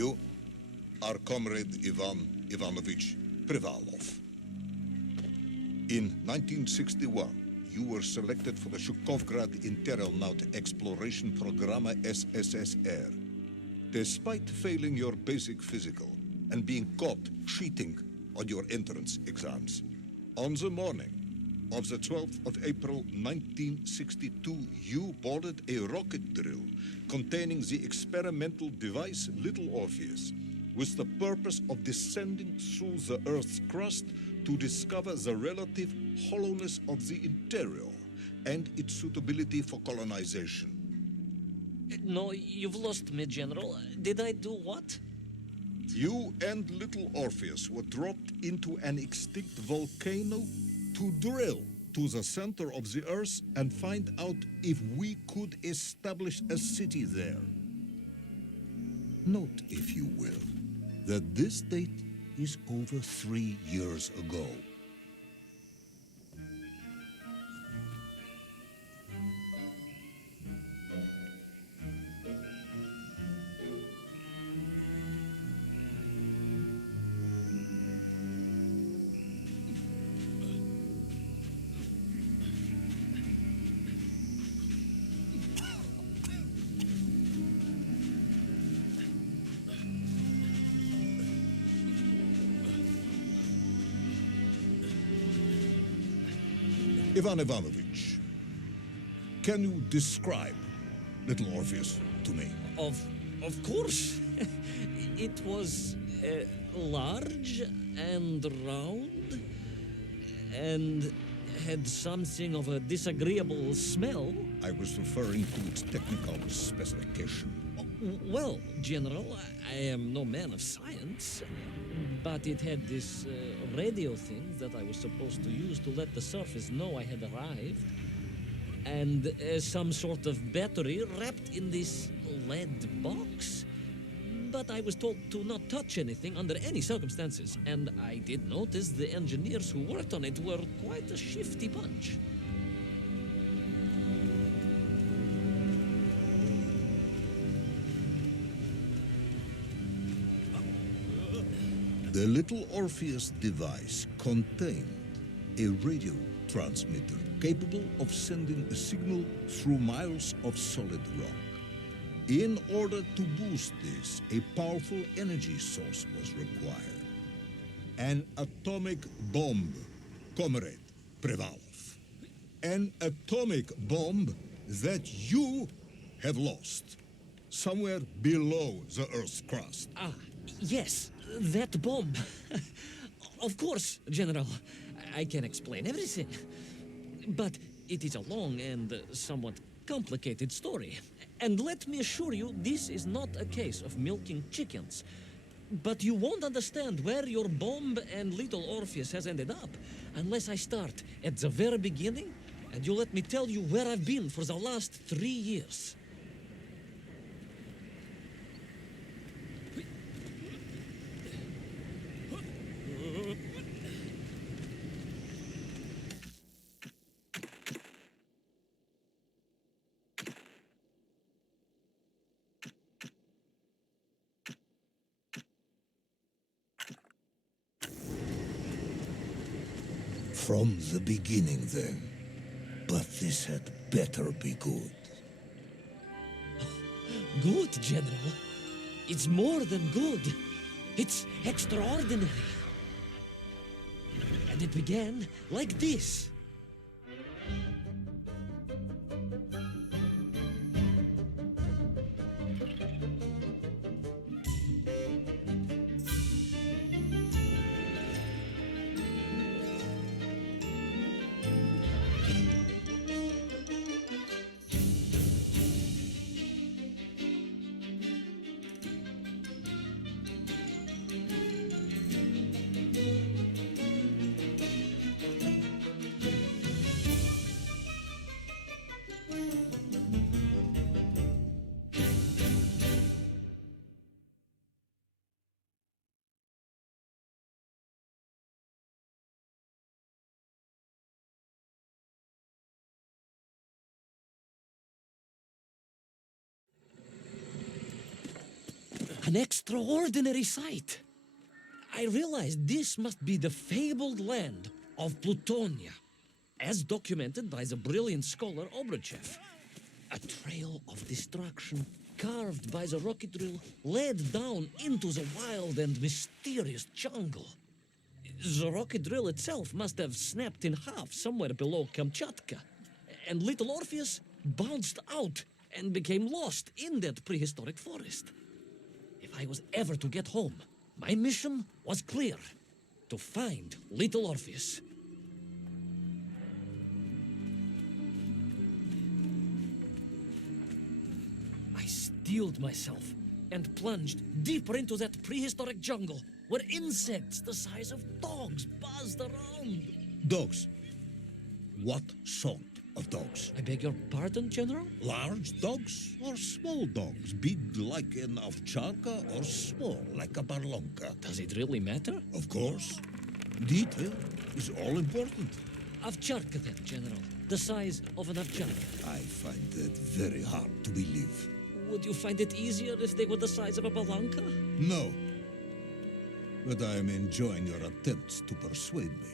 You are Comrade Ivan Ivanovich Privalov. In 1961, you were selected for the Shukovgrad Interalnaut Exploration Program SSSR. Despite failing your basic physical and being caught cheating on your entrance exams, on the morning of the 12th of April 1962, you boarded a rocket drill containing the experimental device Little Orpheus, with the purpose of descending through the Earth's crust to discover the relative hollowness of the interior and its suitability for colonization. No, you've lost me, General. Did I do what? You and Little Orpheus were dropped into an extinct volcano to drill to the center of the Earth and find out if we could establish a city there. Note, if you will, that this date is over 3 years ago. Ivan Ivanovich, can you describe Little Orpheus to me? Of course. It was large and round and had something of a disagreeable smell. I was referring to its technical specification. Well, General, I am no man of science, but it had this radio thing that I was supposed to use to let the surface know I had arrived, and some sort of battery wrapped in this lead box. But I was told to not touch anything under any circumstances, and I did notice the engineers who worked on it were quite a shifty bunch. The Little Orpheus device contained a radio transmitter capable of sending a signal through miles of solid rock. In order to boost this, a powerful energy source was required. An atomic bomb, Comrade Privalov. An atomic bomb that you have lost somewhere below the Earth's crust. Ah, yes, that bomb. Of course, General. I can explain everything. But it is a long and somewhat complicated story. And let me assure you, this is not a case of milking chickens. But you won't understand where your bomb and Little Orpheus has ended up unless I start at the very beginning and you let me tell you where I've been for the last 3 years. From the beginning, then. But this had better be good. Good, General. It's more than good. It's extraordinary. And it began like this. An extraordinary sight. I realized this must be the fabled land of Plutonia, as documented by the brilliant scholar Obruchev. A trail of destruction carved by the rocket drill led down into the wild and mysterious jungle. The rocket drill itself must have snapped in half somewhere below Kamchatka, and little Orpheus bounced out and became lost in that prehistoric forest. If I was ever to get home, my mission was clear: to find little Orpheus. I steeled myself and plunged deeper into that prehistoric jungle where insects the size of dogs buzzed around. Dogs. What sort of dogs? I beg your pardon, General? Large dogs or small dogs? Big like an ovcharka or small like a barlonka? Does it really matter? Of course. Detail is all important. Ovcharka then, General. The size of an ovcharka. I find that very hard to believe. Would you find it easier if they were the size of a balanka? No. But I am enjoying your attempts to persuade me.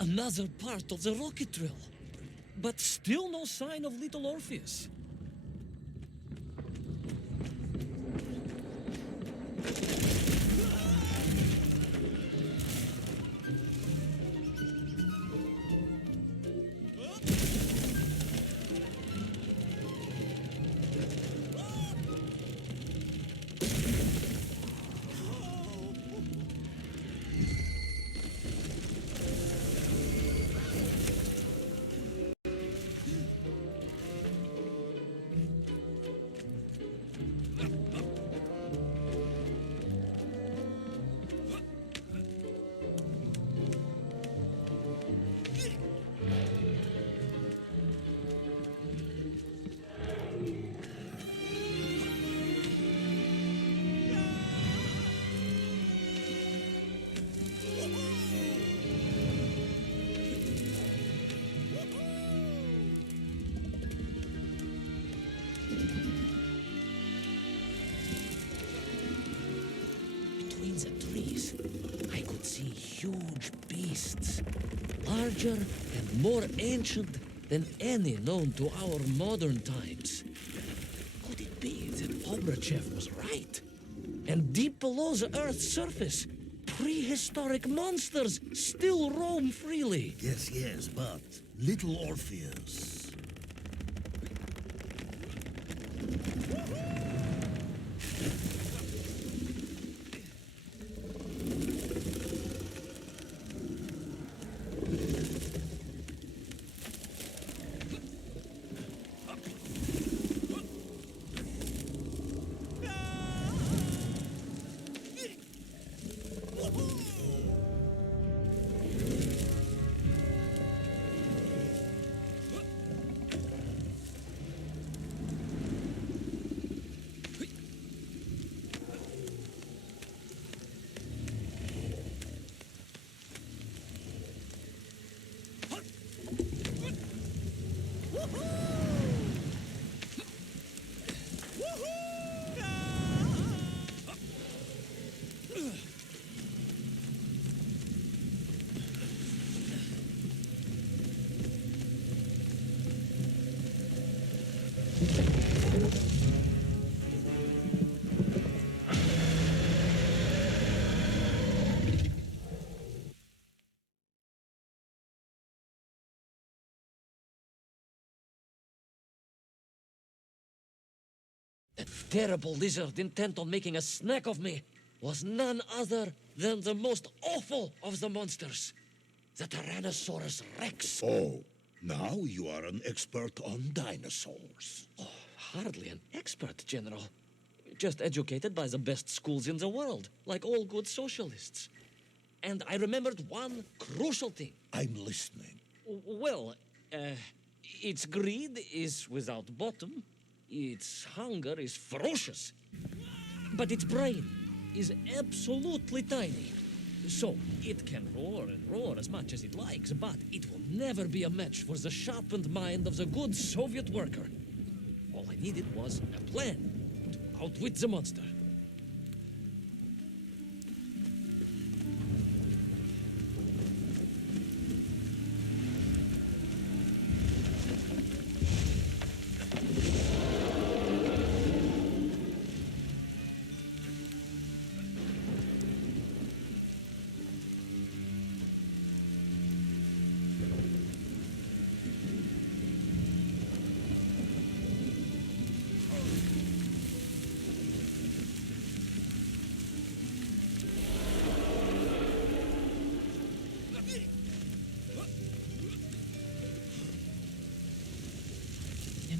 Another part of the rocket drill. But still no sign of little Orpheus. The trees, I could see huge beasts, larger and more ancient than any known to our modern times. Could it be that Obruchev was right? And deep below the Earth's surface, prehistoric monsters still roam freely. Yes, but little Orpheus. terrible lizard intent on making a snack of me was none other than the most awful of the monsters, the Tyrannosaurus Rex. Oh, now you are an expert on dinosaurs. Oh, hardly an expert, General. Just educated by the best schools in the world, like all good socialists. And I remembered one crucial thing. I'm listening. Well, its greed is without bottom, its hunger is ferocious, but its brain is absolutely tiny. So it can roar and roar as much as it likes, but it will never be a match for the sharpened mind of the good Soviet worker. All I needed was a plan to outwit the monster.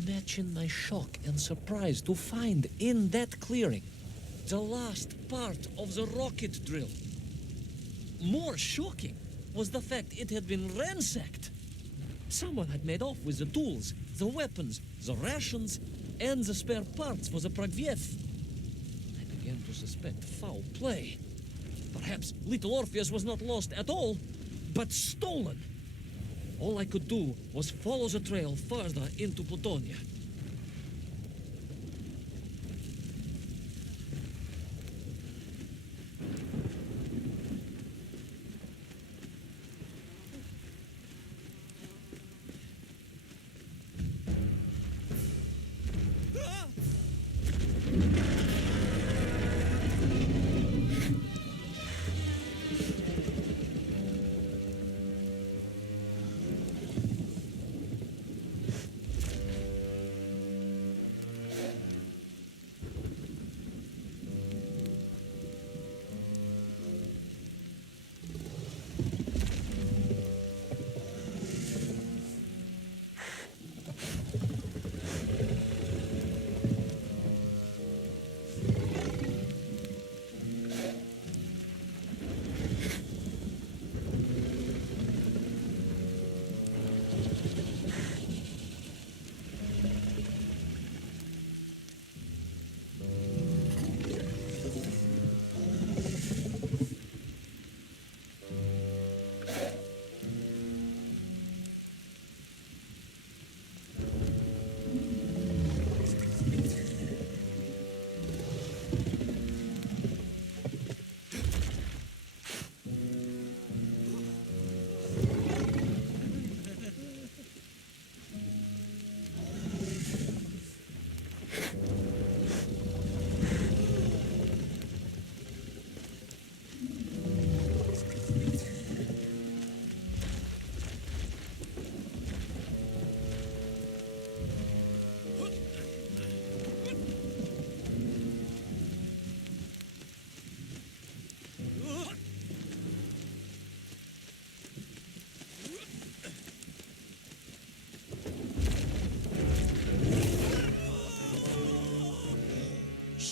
Imagine my shock and surprise to find in that clearing the last part of the rocket drill. More shocking was the fact it had been ransacked. Someone had made off with the tools, the weapons, the rations, and the spare parts for the Pragviev. I began to suspect foul play. Perhaps little Orpheus was not lost at all, but stolen. All I could do was follow the trail further into Plutonia.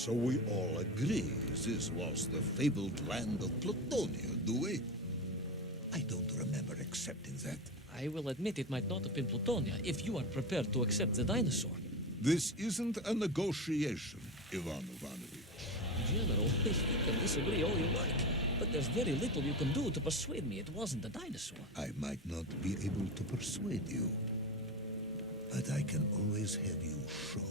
So we all agree this was the fabled land of Plutonia, do we? I don't remember accepting that. I will admit it might not have been Plutonia if you are prepared to accept the dinosaur. This isn't a negotiation, Ivan Ivanovich. General, you can disagree all you like, but there's very little you can do to persuade me it wasn't a dinosaur. I might not be able to persuade you, but I can always have you shot.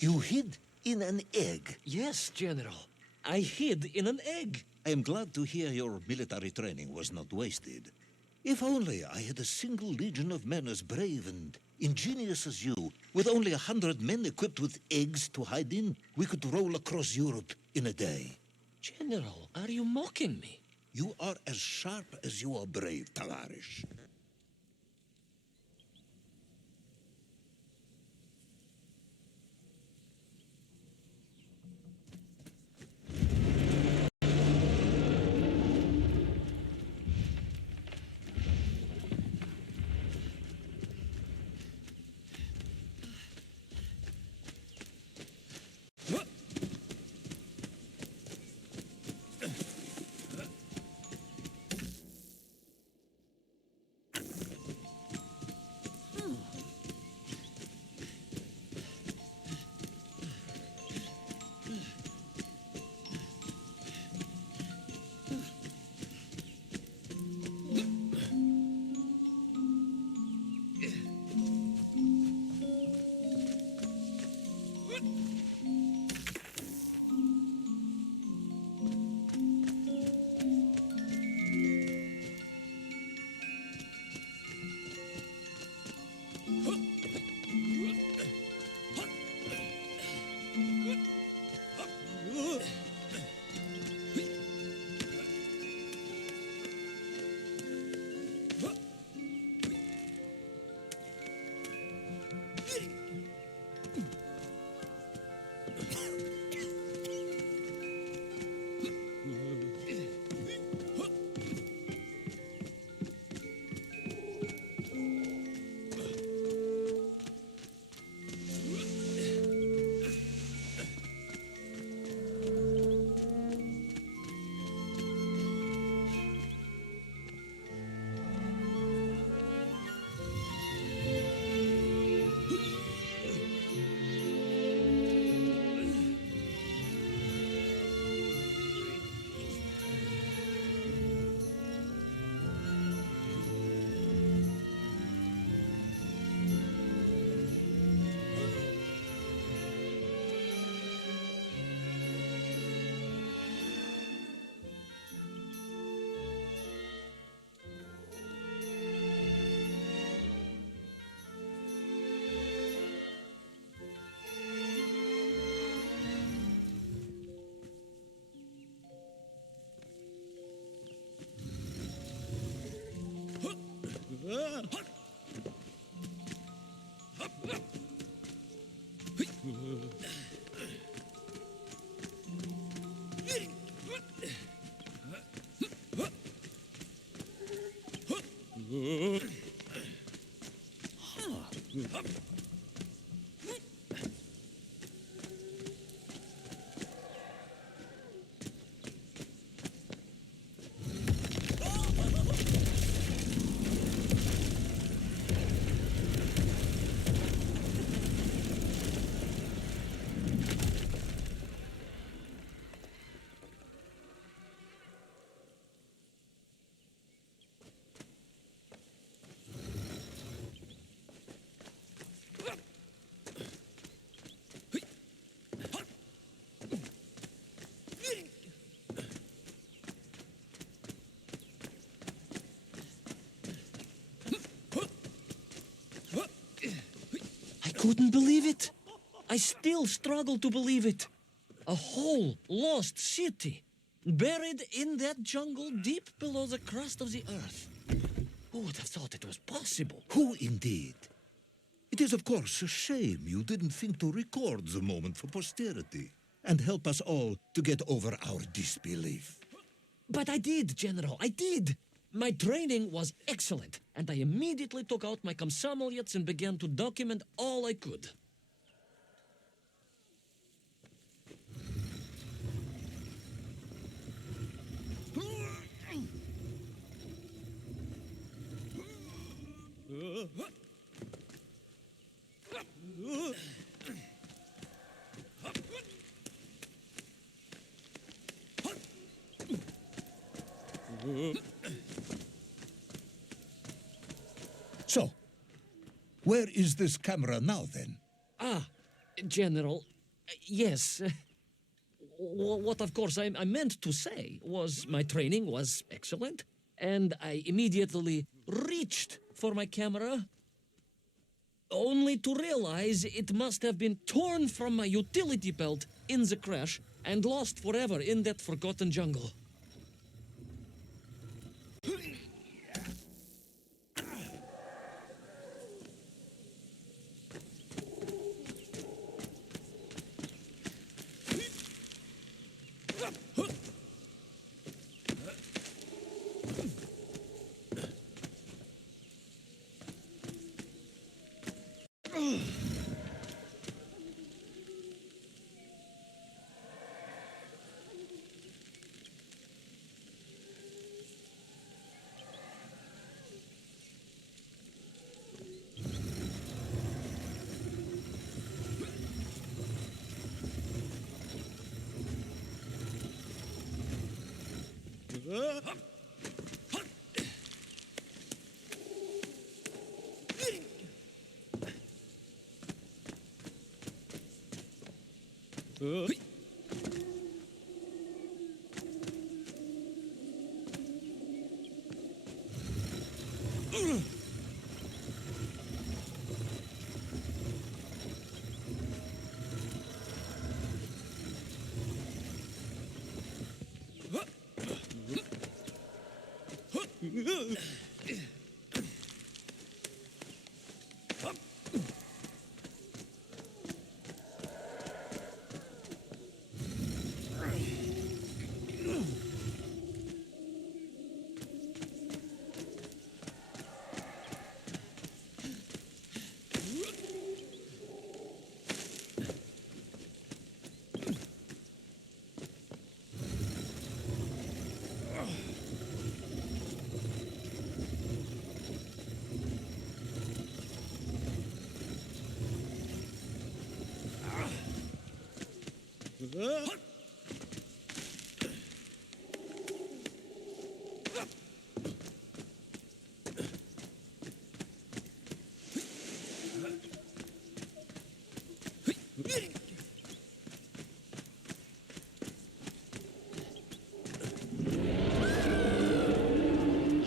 You hid in an egg. Yes, General. I hid in an egg. I am glad to hear your military training was not wasted. If only I had a single legion of men as brave and ingenious as you, with only 100 men equipped with eggs to hide in, we could roll across Europe in a day. General, are you mocking me? You are as sharp as you are brave, Tavarish. I couldn't believe it. I still struggle to believe it. A whole lost city, buried in that jungle deep below the crust of the earth. Who would have thought it was possible? Who indeed? It is, of course, a shame you didn't think to record the moment for posterity and help us all to get over our disbelief. But I did, General, I did. My training was excellent, and I immediately took out my komsomolets and began to document all I could. So, where is this camera now, then? Ah, General, yes. What, of course, I meant to say was my training was excellent, and I immediately reached for my camera, only to realize it must have been torn from my utility belt in the crash and lost forever in that forgotten jungle.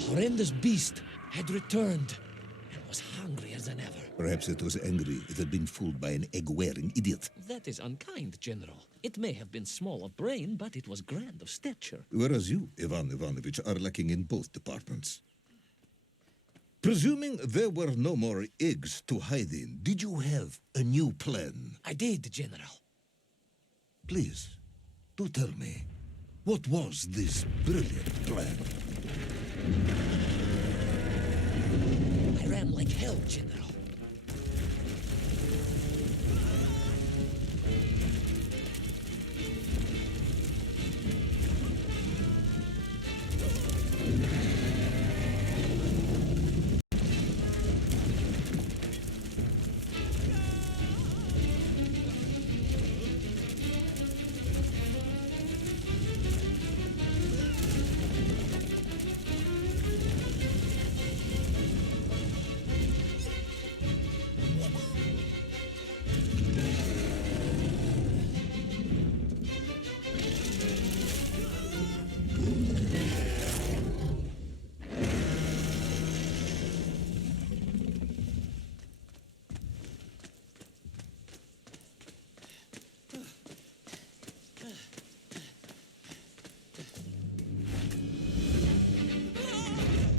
Horrendous beast had returned and was hungrier than ever. Perhaps it was angry it had been fooled by an egg-wearing idiot. That is unkind, General. It may have been small of brain, but it was grand of stature. Whereas you, Ivan Ivanovich, are lacking in both departments. Presuming there were no more eggs to hide in, did you have a new plan? I did, General. Please, do tell me, what was this brilliant plan? I ran like hell, General.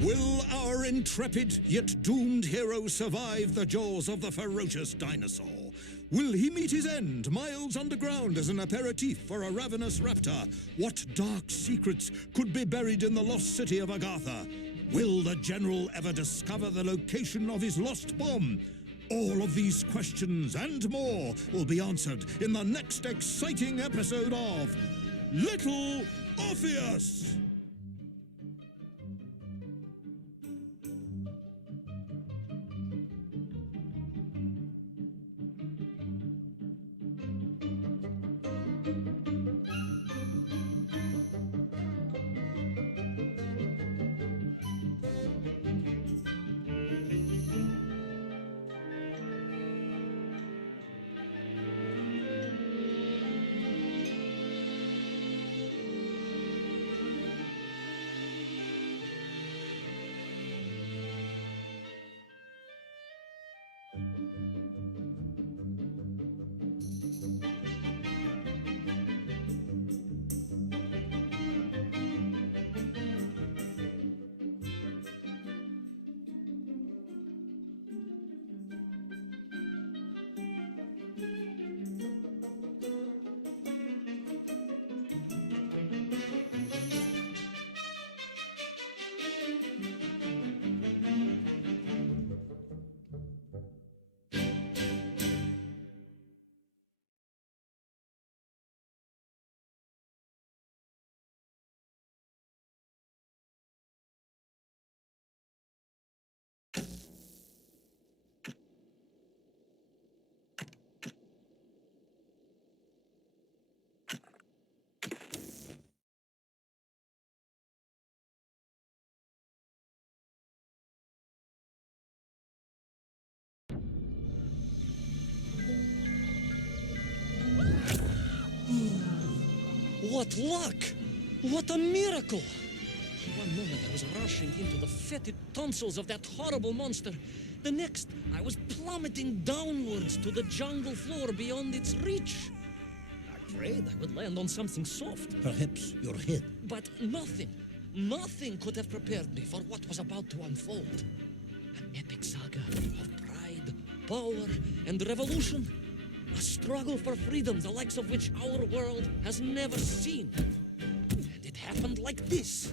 Will our intrepid yet doomed hero survive the jaws of the ferocious dinosaur? Will he meet his end miles underground as an aperitif for a ravenous raptor? What dark secrets could be buried in the lost city of Agatha? Will the general ever discover the location of his lost bomb? All of these questions and more will be answered in the next exciting episode of Little Orpheus! What luck! What a miracle! One moment I was rushing into the fetid tonsils of that horrible monster. The next, I was plummeting downwards to the jungle floor beyond its reach. I prayed I would land on something soft. Perhaps your head. But nothing could have prepared me for what was about to unfold. An epic saga of pride, power, and revolution. A struggle for freedom the likes of which our world has never seen. And it happened like this.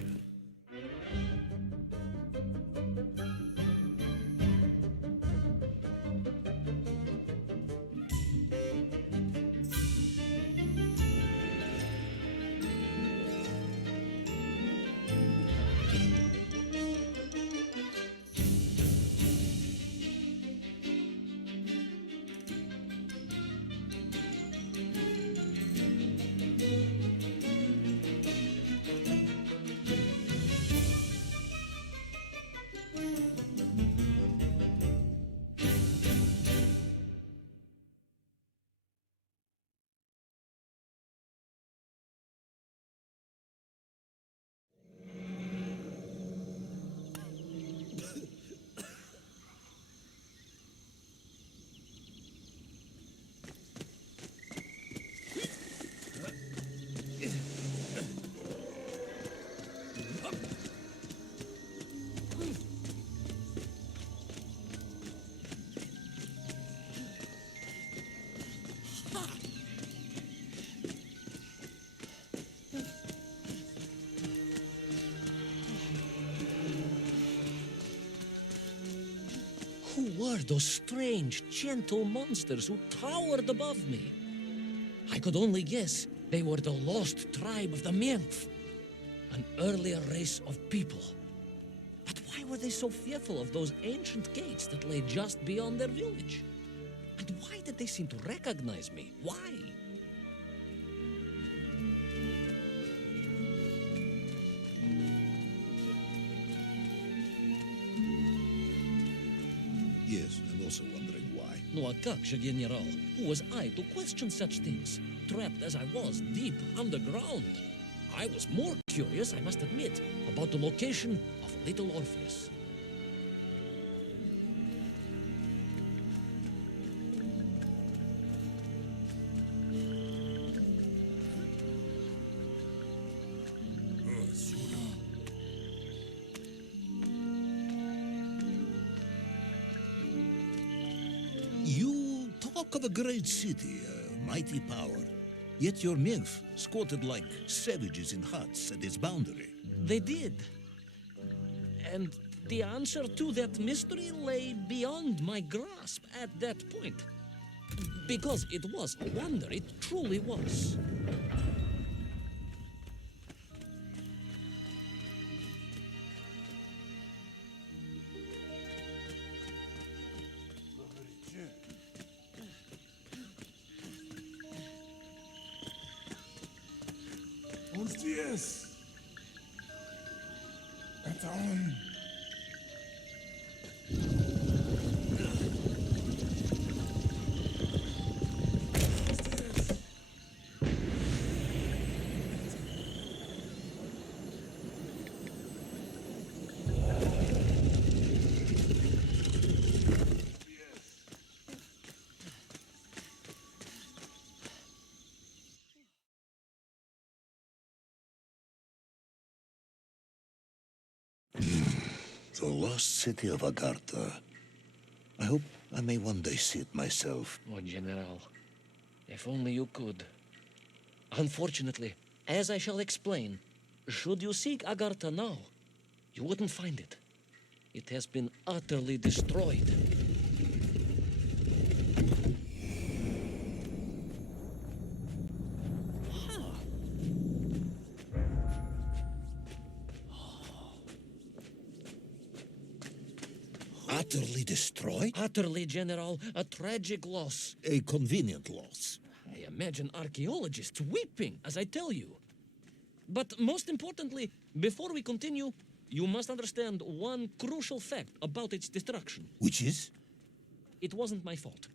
Who were those strange, gentle monsters who towered above me? I could only guess they were the lost tribe of the Mienf, an earlier race of people. But why were they so fearful of those ancient gates that lay just beyond their village? And why did they seem to recognize me? Why? Yes, I'm also wondering why. No, a как же, General? Who was I to question such things? Trapped as I was deep underground. I was more curious, I must admit, about the location of little Orpheus. You talk of a great city, a mighty power. Yet your nymph squatted like savages in huts at its boundary. They did. And the answer to that mystery lay beyond my grasp at that point. Because it was a wonder, it truly was. Orpheus! That's on! The lost city of Agartha. I hope I may one day see it myself. Oh, General, if only you could. Unfortunately, as I shall explain, should you seek Agartha now, you wouldn't find it. It has been utterly destroyed. Utterly destroyed? Utterly, General, a tragic loss. A convenient loss. I imagine archaeologists weeping as I tell you. But most importantly, before we continue, you must understand one crucial fact about its destruction. Which is? It wasn't my fault.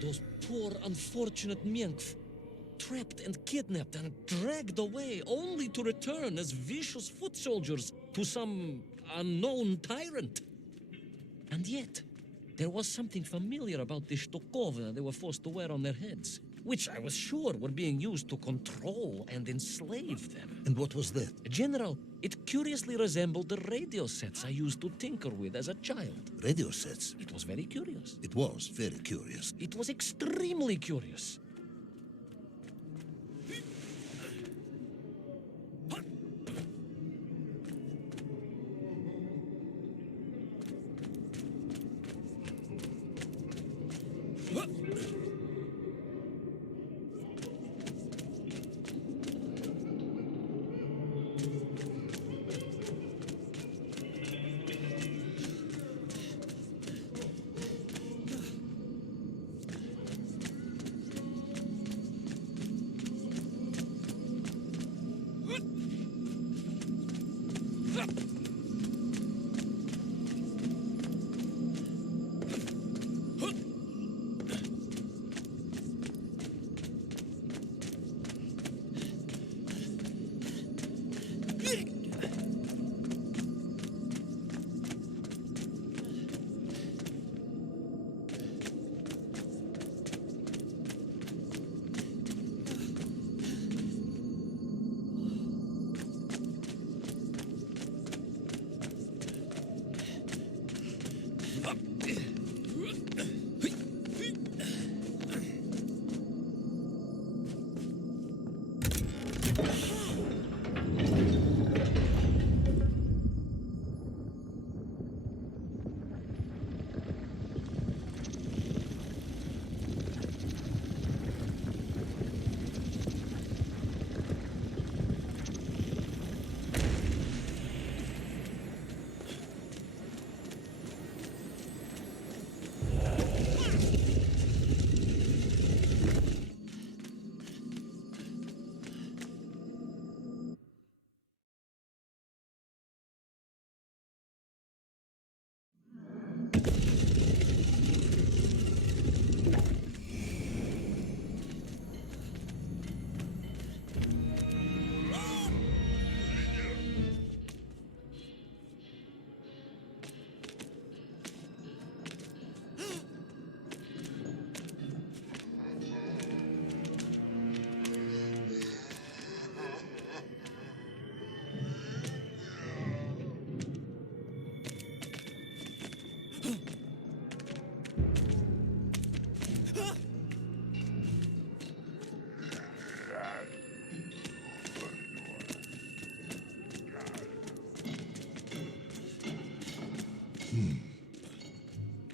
Those poor, unfortunate Minkf, trapped and kidnapped and dragged away, only to return as vicious foot soldiers to some unknown tyrant. And yet, there was something familiar about the shtukova they were forced to wear on their heads, which I was sure were being used to control and enslave them. And what was that? General, it curiously resembled the radio sets I used to tinker with as a child. Radio sets. It was very curious. It was very curious. It was extremely curious.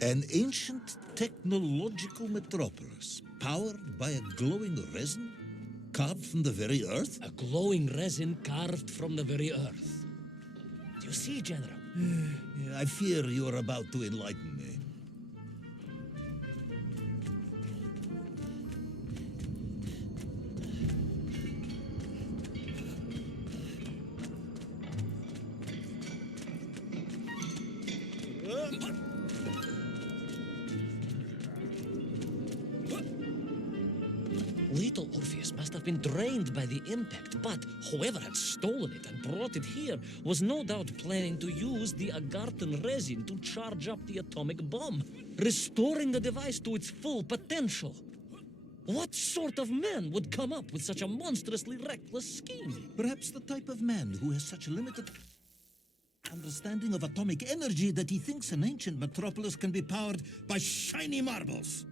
An ancient technological metropolis, powered by a glowing resin carved from the very earth? A glowing resin carved from the very earth. Do you see, General? I fear you are about to enlighten me. Little Orpheus must have been drained by the impact, but whoever had stolen it and brought it here was no doubt planning to use the agarthan resin to charge up the atomic bomb, restoring the device to its full potential. What sort of man would come up with such a monstrously reckless scheme? Perhaps the type of man who has such limited understanding of atomic energy that he thinks an ancient metropolis can be powered by shiny marbles.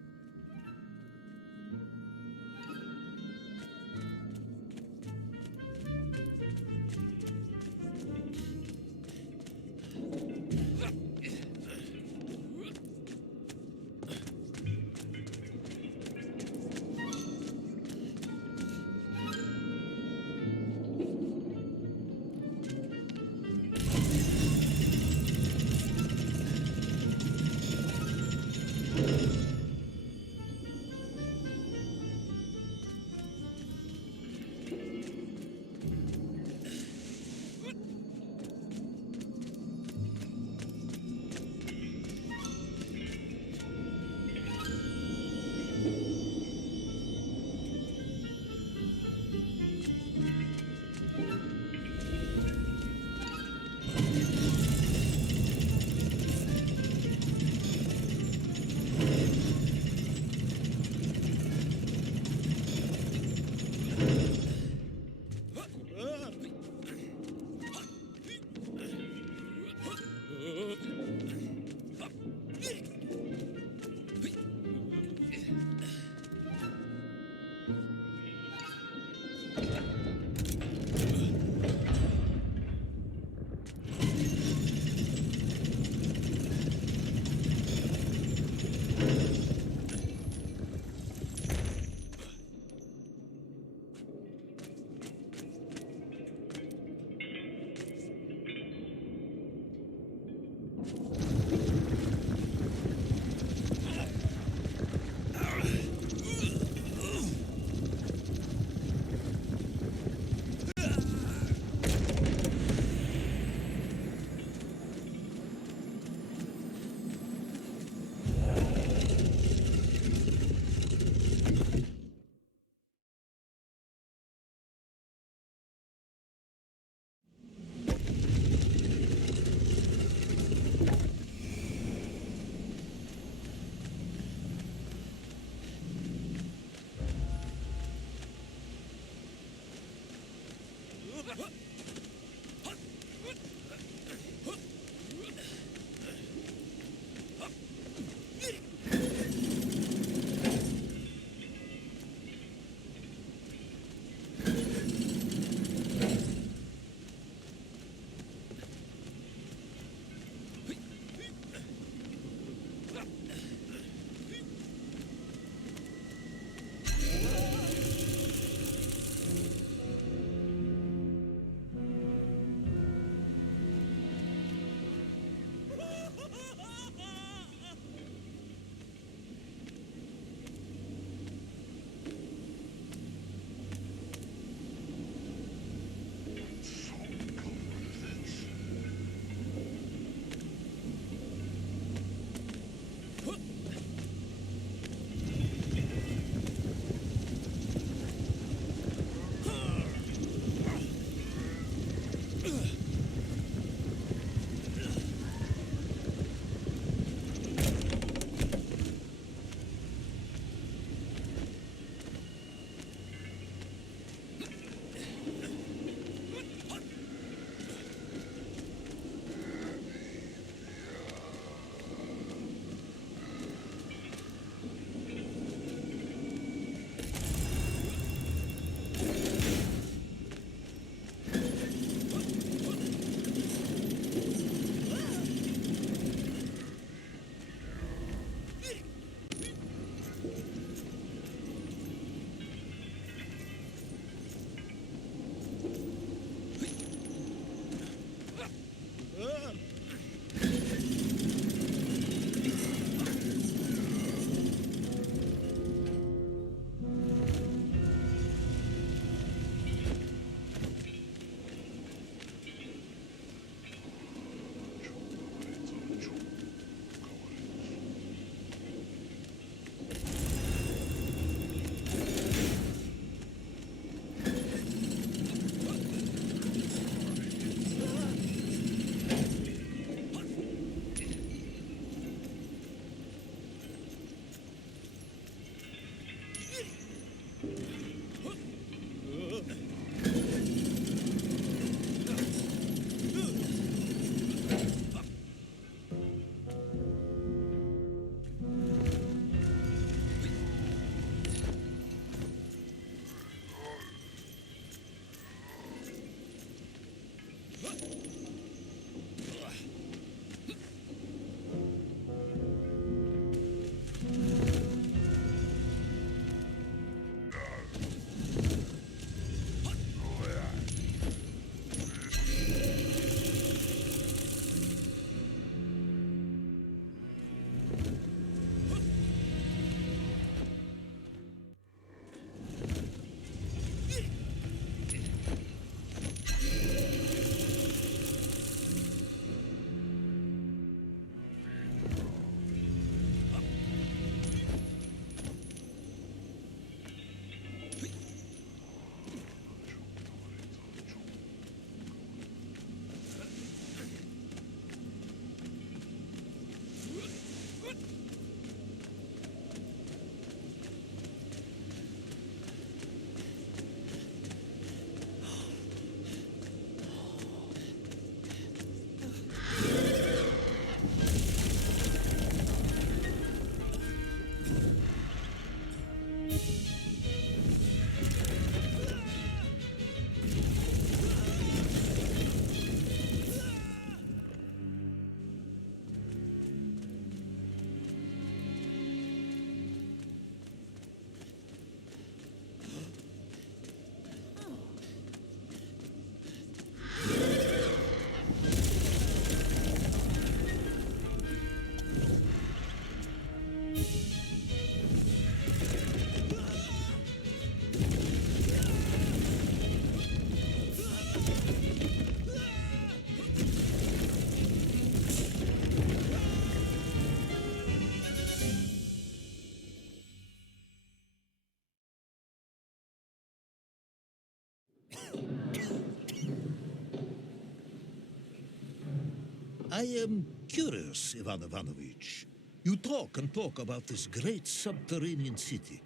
I am curious, Ivan Ivanovich. You talk and talk about this great subterranean city,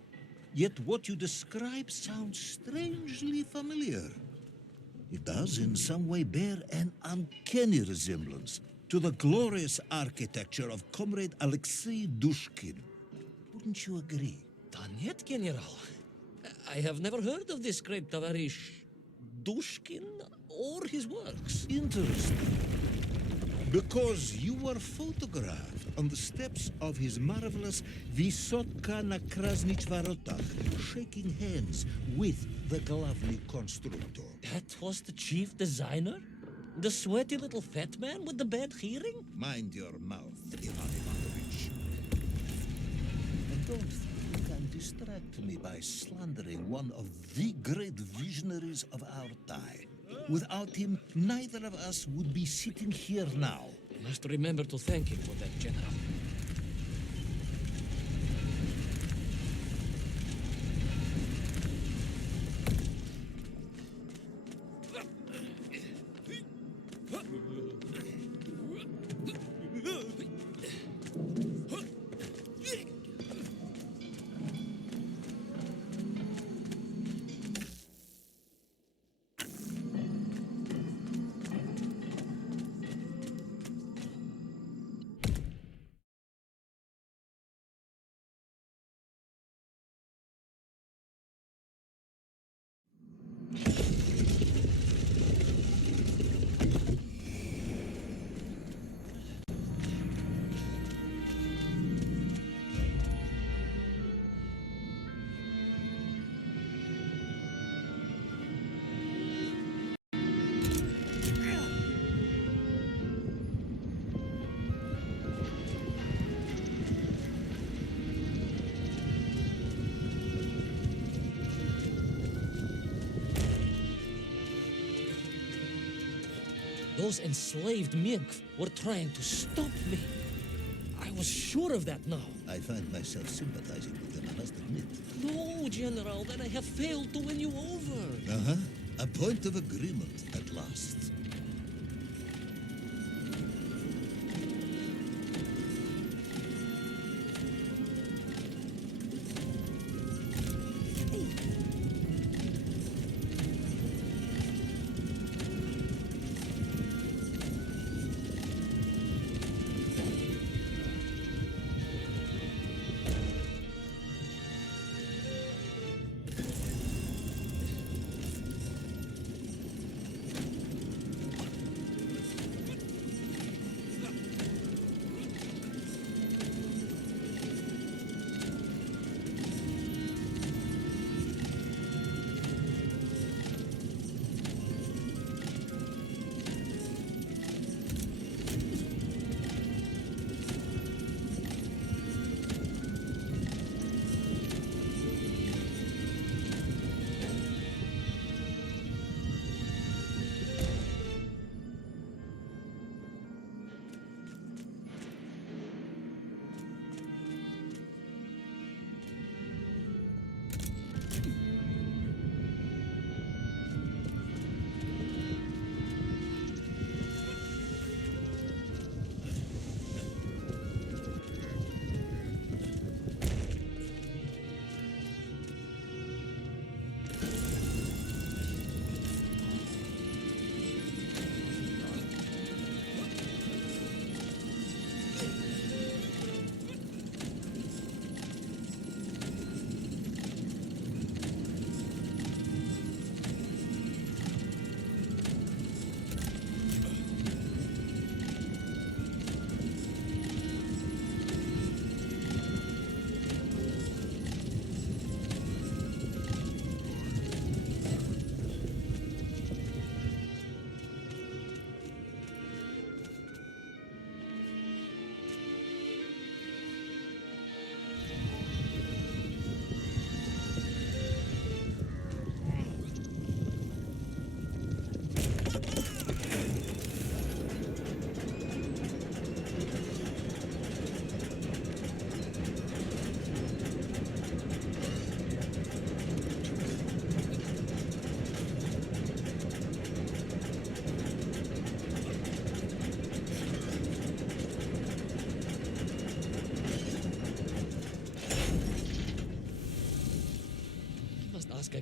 yet what you describe sounds strangely familiar. It does in some way bear an uncanny resemblance to the glorious architecture of Comrade Alexei Dushkin. Wouldn't you agree? Нет, General. I have never heard of this great Tavarish Dushkin or his works. Interesting. Because you were photographed on the steps of his marvelous Vysotka na Krasnich Varotach, shaking hands with the Glavny constructor. That was the chief designer? The sweaty little fat man with the bad hearing? Mind your mouth, Ivan Ivanovich. And don't think you can distract me by slandering one of the great visionaries of our time. Without him, neither of us would be sitting here now. Must remember to thank him for that, General. Those enslaved mink were trying to stop me. I was sure of that now. I find myself sympathizing with them, I must admit. No, General, then I have failed to win you over. Uh-huh. A point of agreement at last.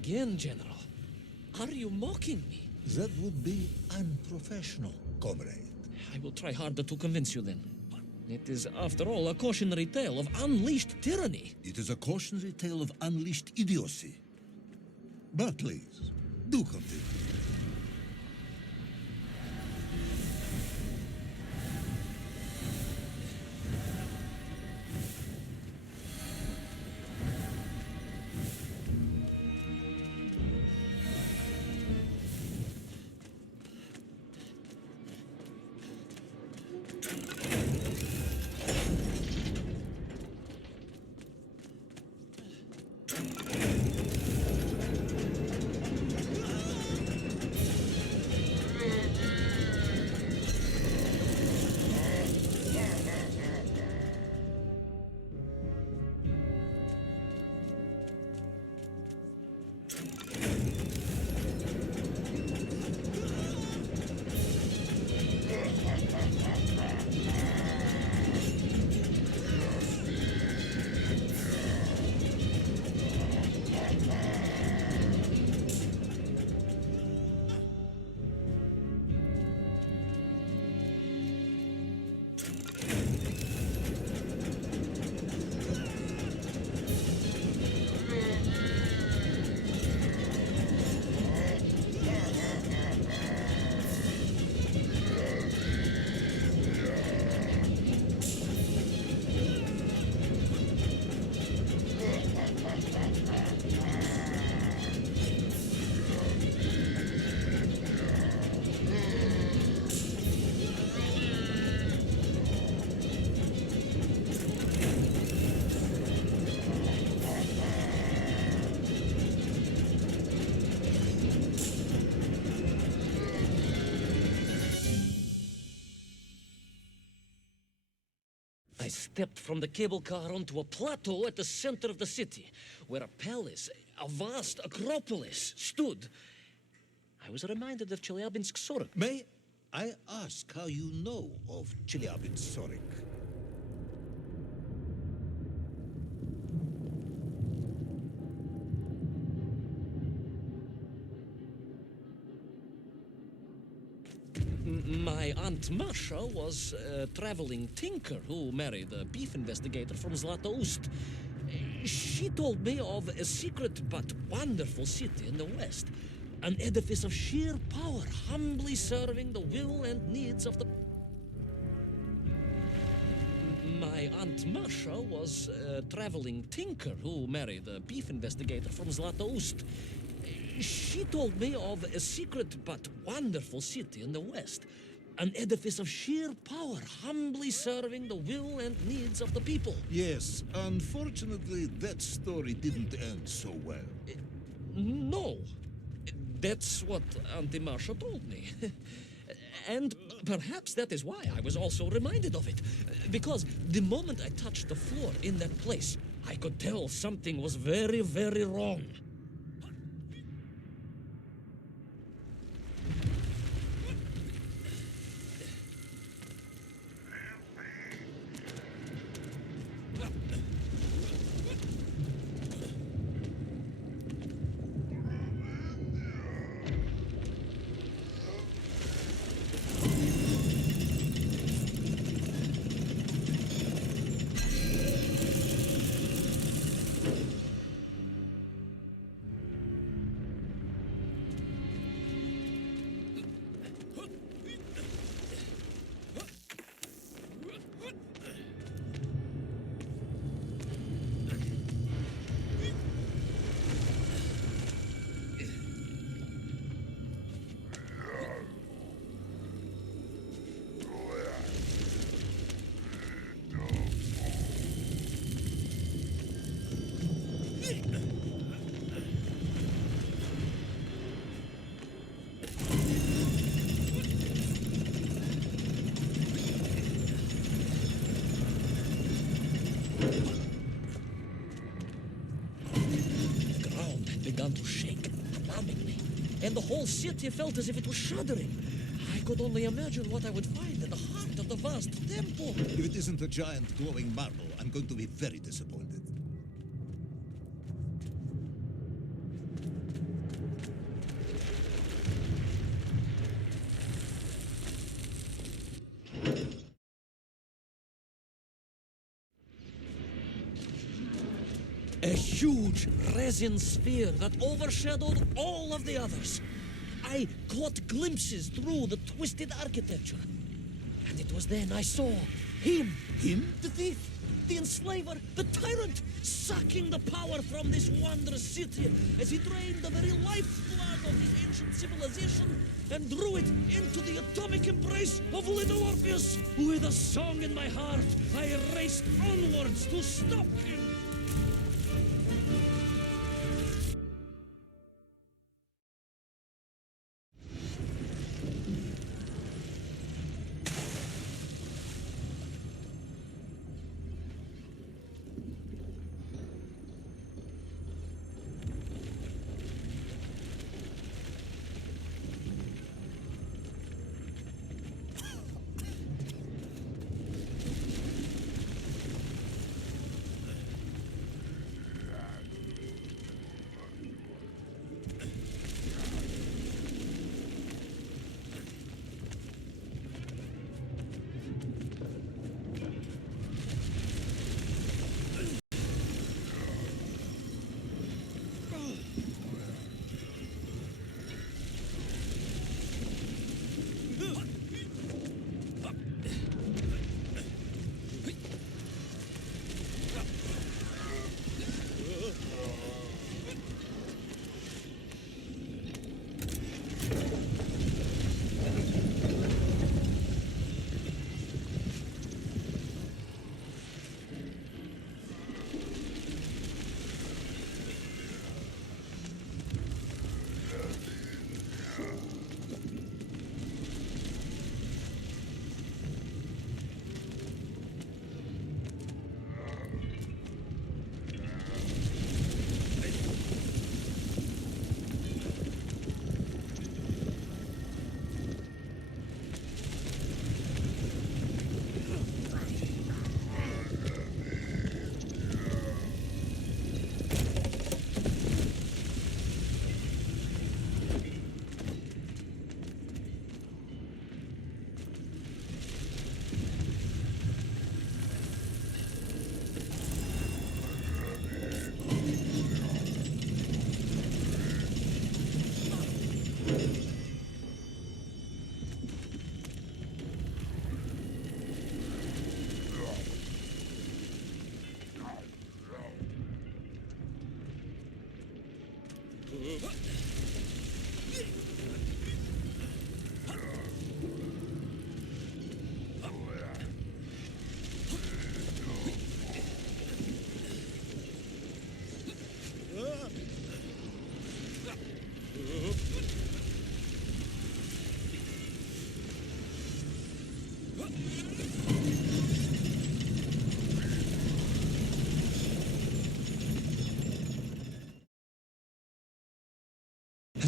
again, General. Are you mocking me? That would be unprofessional, comrade. I will try harder to convince you then. It is, after all, a cautionary tale of unleashed tyranny. It is a cautionary tale of unleashed idiocy. But please, do continue. I stepped from the cable car onto a plateau at the center of the city, where a palace, a vast acropolis, stood. I was reminded of Chelyabinsk Sorok. May I ask how you know of Chelyabinsk? My Aunt Masha was a traveling tinker who married a beef investigator from Zlatoust. She told me of a secret but wonderful city in the west, an edifice of sheer power, humbly serving the will and needs of the... My Aunt Masha was a traveling tinker who married a beef investigator from Zlatoust. She told me of a secret but wonderful city in the west, an edifice of sheer power, humbly serving the will and needs of the people. Yes, unfortunately, that story didn't end so well. No, that's what Auntie Marcia told me. And perhaps that is why I was also reminded of it. Because the moment I touched the floor in that place, I could tell something was very, very wrong. Began to shake alarmingly, and the whole city felt as if it was shuddering. I could only imagine what I would find at the heart of the vast temple. If it isn't a giant glowing marble, I'm going to be very disappointed. a huge resin sphere that overshadowed all of the others. I caught glimpses through the twisted architecture. And it was then I saw him. Him? The thief, the enslaver, the tyrant, sucking the power from this wondrous city as he drained the very lifeblood of this ancient civilization and drew it into the atomic embrace of little Orpheus. With a song in my heart, I raced onwards to stop him.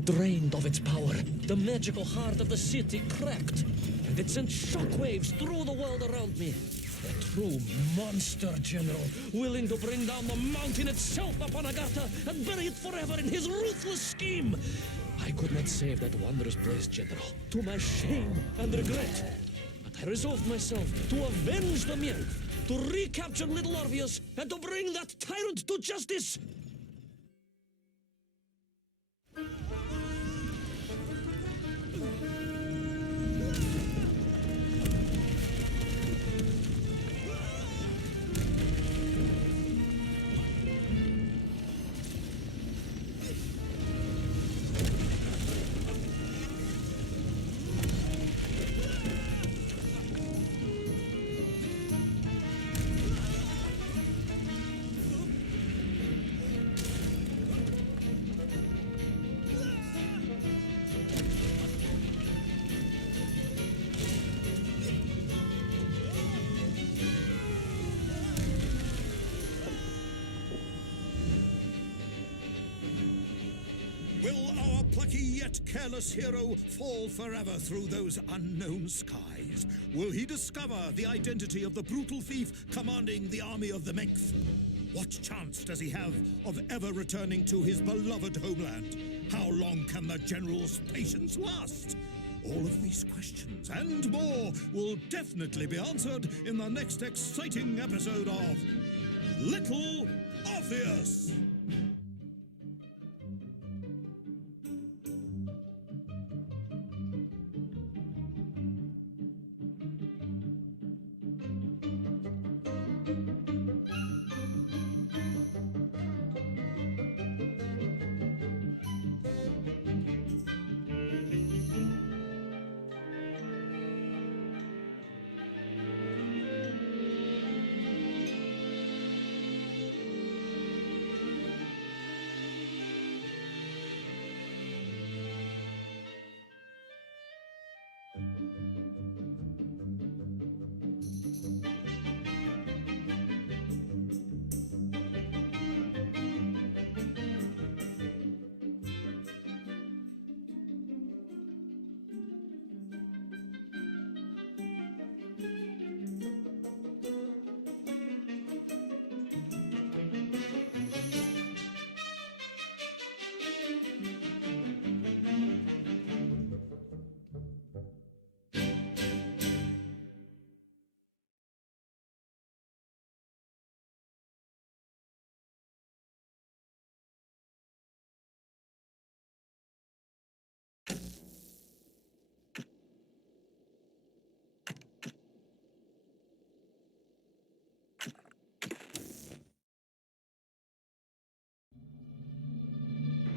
Drained of its power, the magical heart of the city cracked, and it sent shockwaves through the world around me. A true monster general, willing to bring down the mountain itself upon Agartha and bury it forever in his ruthless scheme. I could not save that wondrous place, General, to my shame and regret. But I resolved myself to avenge the Mirror, to recapture little Orpheus, and to bring that tyrant to justice. Will our plucky yet careless hero fall forever through those unknown skies? Will he discover the identity of the brutal thief commanding the army of the Menk? What chance does he have of ever returning to his beloved homeland? How long can the general's patience last? All of these questions and more will definitely be answered in the next exciting episode of Little Orpheus!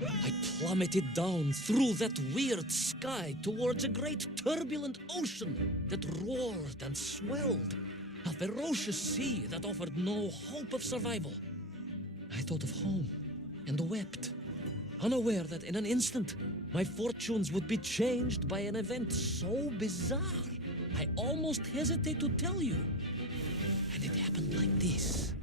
I plummeted down through that weird sky towards a great turbulent ocean that roared and swelled, a ferocious sea that offered no hope of survival. I thought of home and wept, unaware that in an instant my fortunes would be changed by an event so bizarre I almost hesitate to tell you. And it happened like this.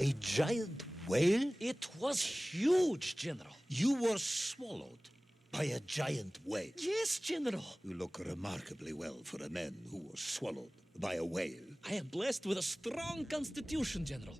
A giant whale? It was huge, General. You were swallowed by a giant whale. Yes, General. You look remarkably well for a man who was swallowed by a whale. I am blessed with a strong constitution, General.